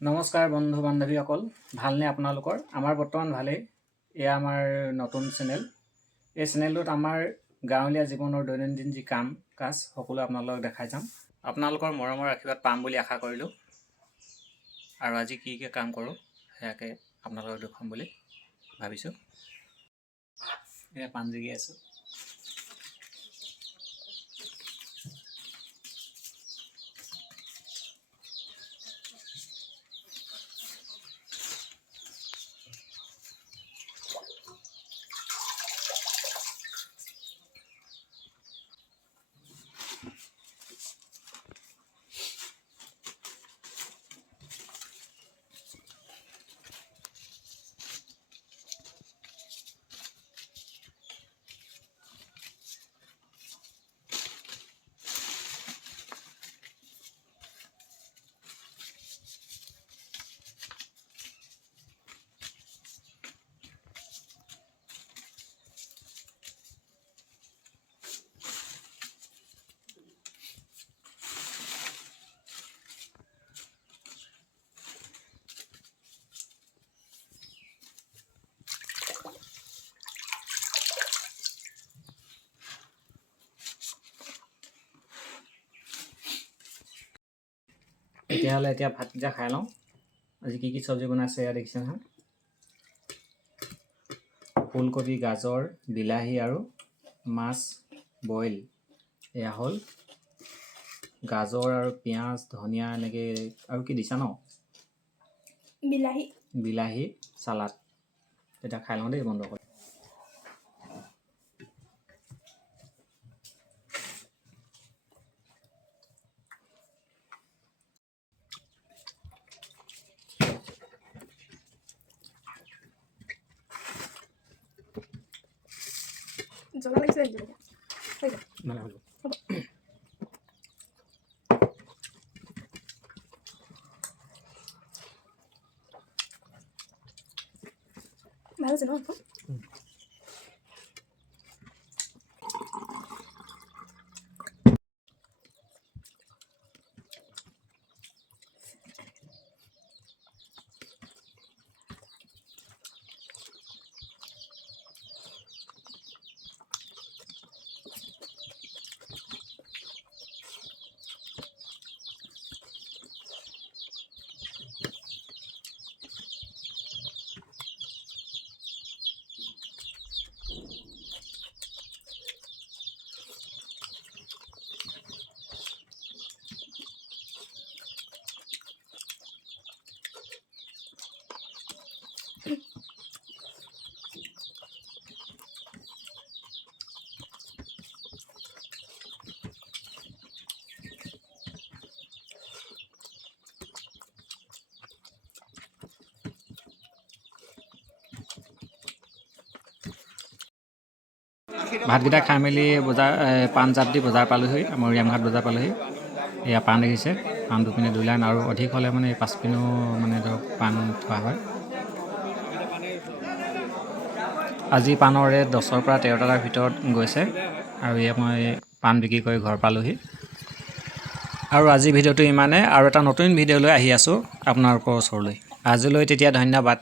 নমস্কাৰ বন্ধু বান্ধৱীসকল, ভালনে আপোনালোকৰ? আমাৰ বৰ্তমান ভালেই। এয়া আমাৰ নতুন চেনেল। এই চেনেলটোত আমাৰ গাঁৱলীয়া জীৱনৰ দৈনন্দিন যি কাম কাজ সকলো আপোনালোকক দেখাই যাম। আপোনালোকৰ মৰমৰ আশীৰ্বাদ পাম বুলি আশা কৰিলোঁ। আৰু আজি কি কাম কৰোঁ সেয়াকে আপোনালোকক দেখুৱাম বুলি ভাবিছোঁ। এয়া পাণ জিগি আছোঁ। তেতিয়াহ'লে এতিয়া ভাতকেইটা খাই লওঁ। আজি কি চব্জি বনাইছে এয়া দেখিছে নহয়। ফুলকবি, গাজৰ, বিলাহী আৰু মাছ বইল। এয়া হ'ল গাজৰ আৰু পিঁয়াজ, ধনিয়া এনেকৈ আৰু কি দিছা ন? বিলাহী চালাড। এতিয়া খাই লওঁ দেই বন্ধুসকল। জ্বলা লাগিছে ভাল আছে ন? ভাতকেইটা খাই মেলি পাণজাত দি বজাৰ পালোহি, মৰিয়ামঘাট বজাৰ পালোহি। এয়া পাণ দেখিছে, পাণ দুপিনে 2 লাইন আৰু অধিক হ'লে মানে 5 পিনো মানে ধৰক পাণ থোৱা হয়। আজি পাণৰ ৰেট 10ৰ পৰা 13 টকাৰ ভিতৰত গৈছে। আৰু ইয়াত মই পাণ বিক্ৰী কৰি ঘৰ পালোহি। আৰু আজি ভিডিঅ'টো ইমানে, আৰু এটা নতুন ভিডিঅ' লৈ আহি আছোঁ আপোনালোকৰ ওচৰলৈ। আজিলৈ তেতিয়া ধন্যবাদ।